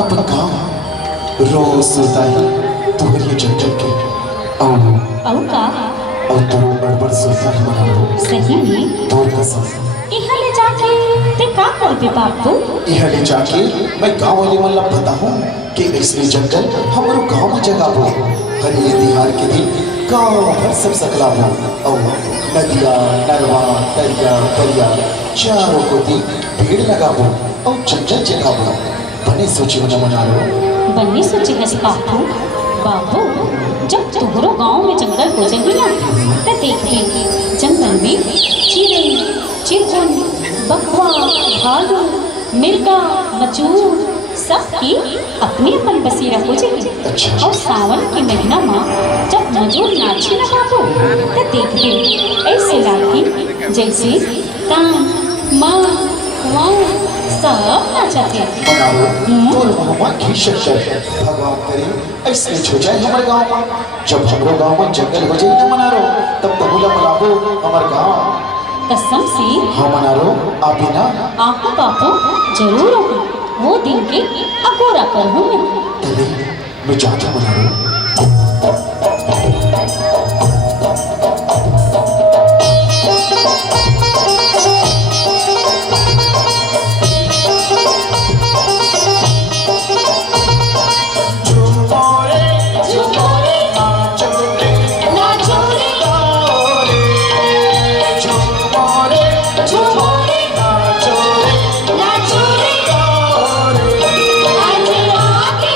अपन गाँव रोज सुनता है तुम्हारी जंगल के औ का और तुम बड़बड़ सुनता ही मना लो सही में तोर कसम इहाँ ले जाके ते का करबे बापू इहाँ ले जाके मैं गाँव वाले मन ला बताऊं कि इसमें जंगल हमारे गाँव में जगह हो हर ये तिहार के दिन गाँव भर सब सकला हो और नदिया नरवा दरिया दरिया चारों को दी भीड़ लगा हो और जंगल जगह हो बने सोची मना लो बन्नी सोची है बापू बाबू जब तुम्हारो गांव में जंगल हो जाएगी ना तो देखिए जंगल में चिड़ै चिरकुन बकवा भालू मिर्गा मचूर सबकी अपनी अपन बसेरा हो जाएगी। और सावन के महीना में जब मजूर नाची ना बाबू तो देखिए ऐसे लागी जैसे कान माँ वाँ सब नाचते भगवान करे ऐसे हो जाए हमारे गाँव में जब हमारे गाँव में जंगल हो जाए ना मना रो तब बहुला बुलाबो हमारे गाँव कसम से हाँ मना रो आप ही ना आपको बापू जरूर होगी वो दिन के अगोरा कर हूँ मैं जाता मना रो आज आके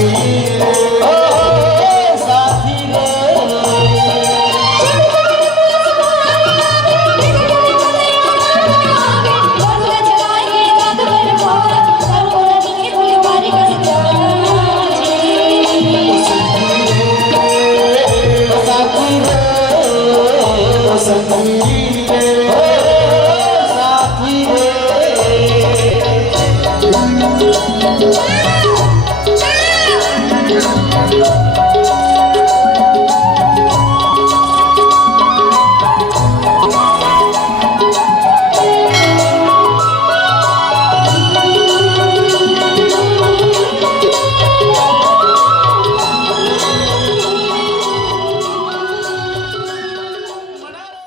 रे